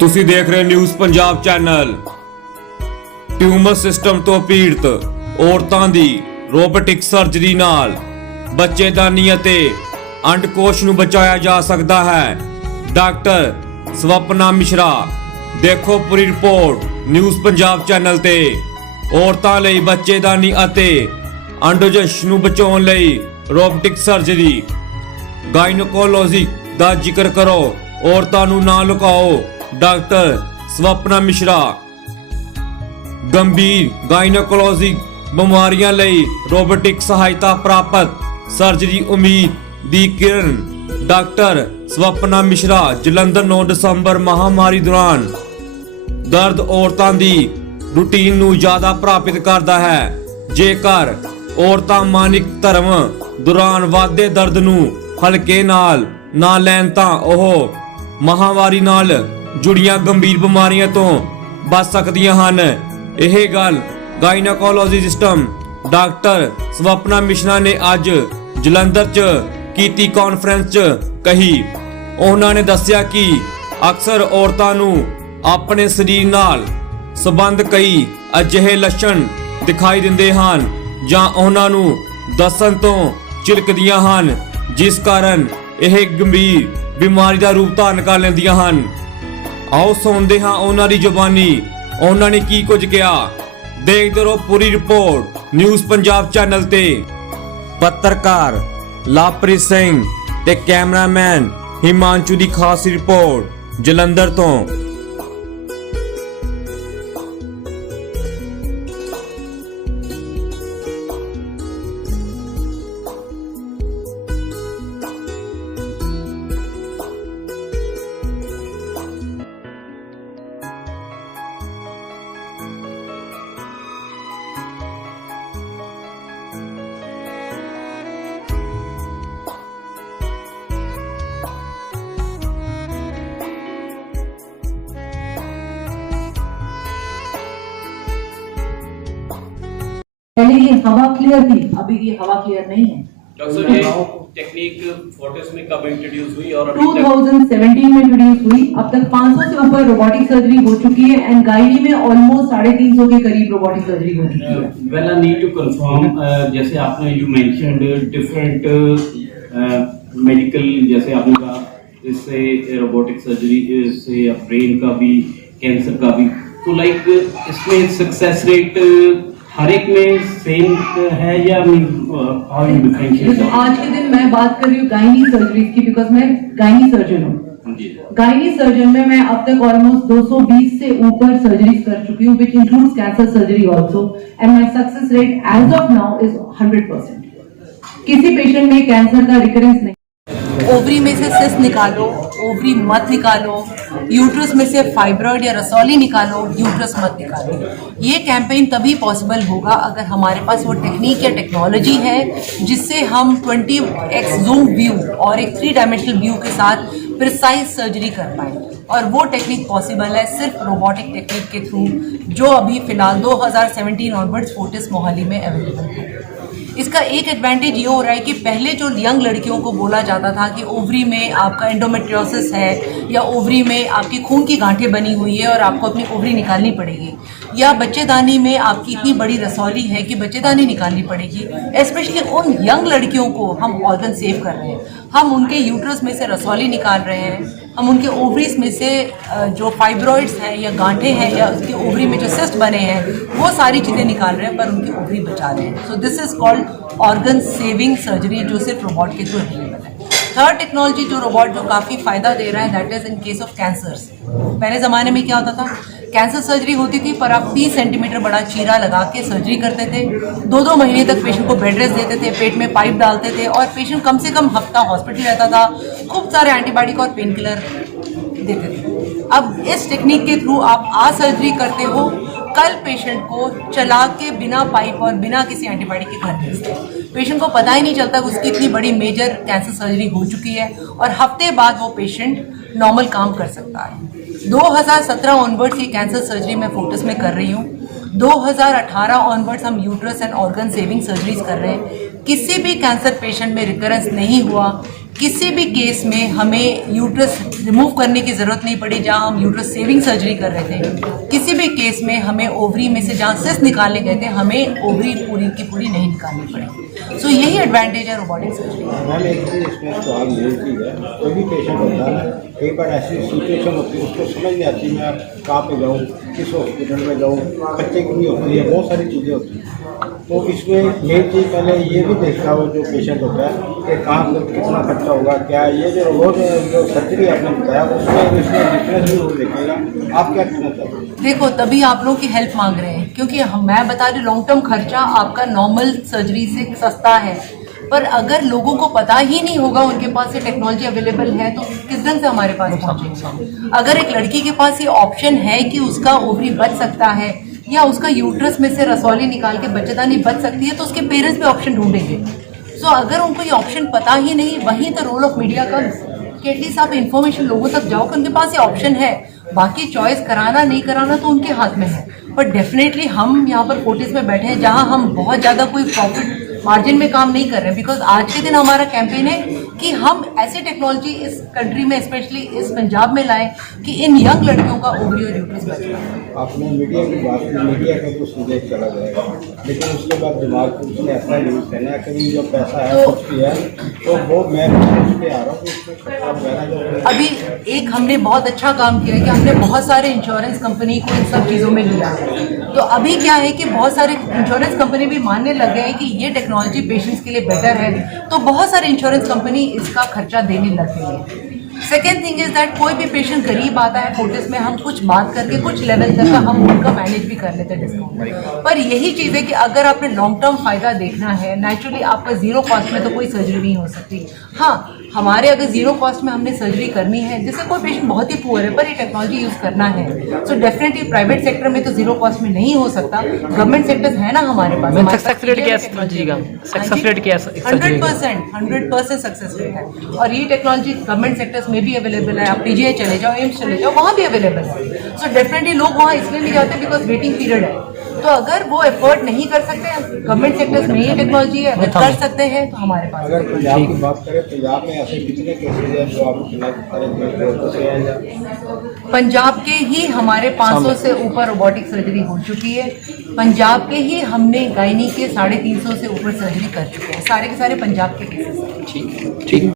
ਤੁਸੀਂ ਦੇਖ ਰਹੇ news Punjab channel. Tumour system ਤੋਂ ਪੀੜਤ ਔਰਤਾਂ ਦੀ ਰੋਬੋਟਿਕ ਸਰਜਰੀ ਨਾਲ ਬੱਚੇਦਾਨੀ ਅਤੇ ਅੰਡਕੋਸ਼ ਨੂੰ ਬਚਾਇਆ ਜਾ ਸਕਦਾ ਹੈ। ਡਾਕਟਰ ਸਵਪਨਾ ਮਿਸ਼ਰਾ। ਦੇਖੋ ਪੂਰੀ ਰਿਪੋਰਟ ਨਿਊਜ਼ ਪੰਜਾਬ ਚੈਨਲ ਤੇ। ਔਰਤਾਂ ਲਈ ਬੱਚੇਦਾਨੀ ਅਤੇ ਅੰਡੋਜਸ਼ ਨੂੰ ਬਚਾਉਣ ਲਈ ਰੋਬੋਟਿਕ ਸਰਜਰੀ। ਗਾਇਨੋਕੋਲੋਜੀ ਦਾ ਜ਼ਿਕਰ ਕਰੋ, ਔਰਤਾਂ ਨੂੰ ਨਾ ਲੁਕਾਓ। डॉक्टर स्वप्ना मिश्रा। गंभीर गायनोकोलॉजिक बीमारियां लई रोबोटिक सहायता प्राप्त सर्जरी उम्मीद दी किरण। डॉक्टर स्वप्ना मिश्रा जलंधर 9 दसंबर महामारी दौरान दर्द औरतां दी रूटीन नूं ज़्यादा प्रभावित करदा है। जेकर औरतां मानिक धर्म दौरान वाधे दर्द नूं हल्के नाल ना लैन तां ओह महामारी नाल जुड़ियां गंभीर बीमारियां तो बच सकदियां हन। यह गल गायनोकोलॉजिस्टम डॉक्टर स्वप्ना मिश्रा ने अज जलंधर च कीती कॉन्फ्रेंस च कही। उन्होंने दस्सिया कि अक्सर औरतां नूं अपने शरीर नाल संबंध कई अजिहे लक्षण दिखाई दिंदे हन जां उन्हां नूं दस्सण तो झिलकदियां हन, जिस कारण यह गंभीर बीमारी का रूप धारण कर लैंदियां हन। आओ सुनते हाँ उन्हां दी जुबानी उन्हां ने की कुछ कहा। देखते रहो पूरी रिपोर्ट न्यूज़ पंजाब चैनल ते। पत्रकार लवप्रीत सिंह ते कैमरामैन हिमांशु दी खास रिपोर्ट जलंधर तो। पहले ये हवा क्लियर थी, अभी ये हवा क्लियर नहीं है। डॉक्टर ये टेक्निक फोर्टिस में कब इंट्रोड्यूस हुई और अभी 2017 में इंट्रोड्यूस हुई। अब तक 500 से ऊपर रोबोटिक सर्जरी हो चुकी है एंड गायनी में ऑलमोस्ट 350 के करीब रोबोटिक सर्जरी हो चुकी है। Well I need to confirm, जैसे आपने यू मेंशन्ड डिफरेंट मेडिकल, जैसे आपने कहा इससे रोबोटिक सर्जरी से ब्रेन का भी, कैंसर का भी, तो लाइक इसमें सक्सेस रेट हर एक में सेम है या हाउ यू डिफरेंशिएट? आज के दिन मैं बात कर रही हूँ गायनी सर्जरी की, बिकॉज मैं गायनी सर्जन हूँ। गायनी सर्जन में मैं अब तक ऑलमोस्ट 220 से ऊपर सर्जरीज कर चुकी हूँ, which includes cancer surgery also, and my success rate as of now is 100%। किसी पेशेंट में कैंसर का रिकरेंस नहीं। ओवरी में से सिस्ट निकालो, ओवरी मत निकालो, यूट्रस में से फाइब्रॉइड या रसौली निकालो, यूट्रस मत निकालो। ये कैंपेन तभी पॉसिबल होगा अगर हमारे पास वो टेक्निक या टेक्नोलॉजी है जिससे हम 20x जूम व्यू और एक 3 डायमेंशनल व्यू के साथ प्रिसाइज सर्जरी कर पाए। और वो टेक्निक पॉसिबल है सिर्फ रोबोटिक टेक्निक के थ्रू, जो अभी फिलहाल 2017 ऑनवर्ड्स फोर्टिस मोहाली में अवेलेबल है। इसका एक एडवांटेज ये हो रहा है कि पहले जो यंग लड़कियों को बोला जाता था कि ओवरी में आपका एंडोमेट्रियोसिस है या ओवरी में आपकी खून की गांठें बनी हुई है और आपको अपनी ओवरी निकालनी पड़ेगी, या बच्चेदानी में आपकी इतनी बड़ी रसौली है कि बच्चेदानी निकालनी पड़ेगी, स्पेशली उन यंग लड़कियों को हम ऑर्गन सेव कर रहे हैं। हम उनके यूट्रस में से रसौली निकाल रहे हैं, हम उनके ओवरीज में से जो फाइब्रॉइड्स हैं या गांठें हैं या उसकी ओवरी में जो सिस्ट बने हैं वो सारी चीज़ें निकाल रहे हैं, पर उनकी ओवरी बचा रहे हैं। So this is called organ saving surgery, जो सिर्फ रोबोट के थ्रू अवेलेबल है। थर्ड टेक्नोलॉजी जो रोबोट जो काफ़ी फायदा दे रहा है, that is in case of cancers. पहले ज़माने में क्या होता था, कैंसर सर्जरी होती थी पर आप 30 सेंटीमीटर बड़ा चीरा लगा के सर्जरी करते थे। 2-2 महीने तक पेशेंट को बेड रेस्ट देते थे, पेट में पाइप डालते थे और पेशेंट कम से कम हफ्ता हॉस्पिटल रहता था। खूब सारे एंटीबायोटिक और पेन किलर देते थे। अब इस टेक्निक के थ्रू आप आज सर्जरी करते हो, कल पेशेंट को चला के बिना पाइप और बिना किसी एंटीबायोटिक के घर भेजते हैं। पेशेंट को पता ही नहीं चलता कि उसकी इतनी बड़ी मेजर कैंसर सर्जरी हो चुकी है और हफ्ते बाद वो पेशेंट नॉर्मल काम कर सकता है। 2017 ऑनवर्ड्स ये कैंसर सर्जरी मैं फोर्टिस में कर रही हूँ। 2018 ऑनवर्ड्स हम uterus and organ saving surgeries कर रहे हैं। किसी भी कैंसर पेशेंट में रिकरेंस नहीं हुआ, किसी भी केस में हमें यूट्रस रिमूव करने की ज़रूरत नहीं पड़ी जहां हम यूट्रस सेविंग सर्जरी कर रहे थे। किसी भी केस में हमें ओवरी में से जहां सिस्ट निकालने गए थे हमें ओवरी पूरी की पूरी नहीं निकालनी पड़ी। सो यही एडवांटेज है रोबोटिक सर्जरी। मैम एक चीज़ इसमें सवाल ये चीज़ है, कोई भी पेशेंट होता है ना, कई बार ऐसी सिचुएशन होती है उसको समझ नहीं आती मैं कहाँ पे जाऊँ, किस हॉस्पिटल में जाऊँ, खर्चे कितनी होती है, बहुत सारी चीज़ें होती हैं। तो इसमें मेन चीज़ पहले ये भी देखता हो जो पेशेंट होता है कि कहाँ पर कितना खर्चा होगा, क्या ये जो रोबोट जो सर्जरी आपने बताया उसमें डिफरेंस भी वो देखेगा। आप क्या कहना चाहते हैं? देखो तभी आप लोग की हेल्प मांग रहे हैं क्योंकि मैं बता रही लॉन्ग टर्म खर्चा आपका नॉर्मल सर्जरी से सस्ता है, पर अगर लोगों को पता ही नहीं होगा उनके पास ये टेक्नोलॉजी अवेलेबल है तो किस ढंग से हमारे पास पहुंचेगी। अगर एक लड़की के पास ये ऑप्शन है कि उसका ओवरी बच सकता है या उसका यूट्रस में से रसौली निकाल के बच्चेदानी बच सकती है तो उसके पेरेंट्स भी ऑप्शन ढूंढेंगे। सो अगर उनको ये ऑप्शन पता ही नहीं, वहीं तो रोल ऑफ मीडिया का कि एटलीस्ट आप इन्फॉर्मेशन लोगों तक जाओ कि उनके पास ये ऑप्शन है। बाकी चॉइस कराना नहीं कराना तो उनके हाथ में है, पर डेफिनेटली हम यहाँ पर फोर्टिस में बैठे हैं जहाँ हम बहुत ज़्यादा कोई प्रॉफिट मार्जिन में काम नहीं कर रहे हैं। बिकॉज आज के दिन हमारा कैंपेन है कि हम ऐसी टेक्नोलॉजी इस कंट्री में स्पेशली इस पंजाब में लाएं कि इन यंग लड़कियों का ओवरी और यूट्रस बच जाए। आपने मीडिया की बात की, मीडिया का तो सीधे चला जाएगा, लेकिन उसके बाद दिमाग को उसने ऐसा यूज़ करना है कि जो पैसा है कुछ भी है तो वो मैं सोच के आ रहा हूँ कि उसमें खर्चा वगैरह जो अभी एक हमने बहुत अच्छा काम किया है कि हमने बहुत सारे इंश्योरेंस कंपनी को इन सब चीज़ों में लिया है। तो अभी क्या है कि बहुत सारे इंश्योरेंस कंपनी भी मानने लग गए हैं कि ये टेक्नोलॉजी पेशेंट्स के लिए बेटर है, तो बहुत सारे इंश्योरेंस कंपनी इसका खर्चा देने लग गई है। सेकेंड थिंग इज दैट कोई भी पेशेंट गरीब आता है फोर्टिस में, हम कुछ बात करके कुछ लेवल तक का हम उनका मैनेज भी कर लेते हैं डिस्काउंट। पर यही चीज़ है कि अगर आपने लॉन्ग टर्म फायदा देखना है, नेचुरली आपका जीरो कॉस्ट में तो कोई सर्जरी नहीं हो सकती। हाँ, हमारे अगर जीरो कॉस्ट में हमने सर्जरी करनी है, जैसे कोई पेशेंट बहुत ही पुअर है पर ये टेक्नोलॉजी यूज़ करना है, सो डेफिनेटली प्राइवेट सेक्टर में तो जीरो कॉस्ट में नहीं हो सकता। गवर्नमेंट सेक्टर्स है ना हमारे पास। 100% सक्सेस रेट है और ये टेक्नोलॉजी गवर्नमेंट सेक्टर्स में भी अवेलेबल है। आप पीजीआई चले जाओ, एम्स चले जाओ, वहाँ भी अवेलेबल है। सो डेफिनेटली लोग वहाँ इसलिए नहीं जाते बिकॉज वेटिंग पीरियड है। तो अगर वो एफर्ट नहीं कर सकते, गवर्नमेंट सेक्टर्स में ये टेक्नोलॉजी है, अगर कर सकते हैं तो हमारे पास। अगर पंजाब की बात करें, पंजाब में ऐसे कितने केसेज हैं जो आप पंजाब के ही हमारे 500 से ऊपर रोबोटिक सर्जरी हो चुकी है। पंजाब के ही हमने गायनी के 350 से ऊपर सर्जरी कर चुके हैं। सारे के सारे पंजाब के केसेस हैं। ठीक।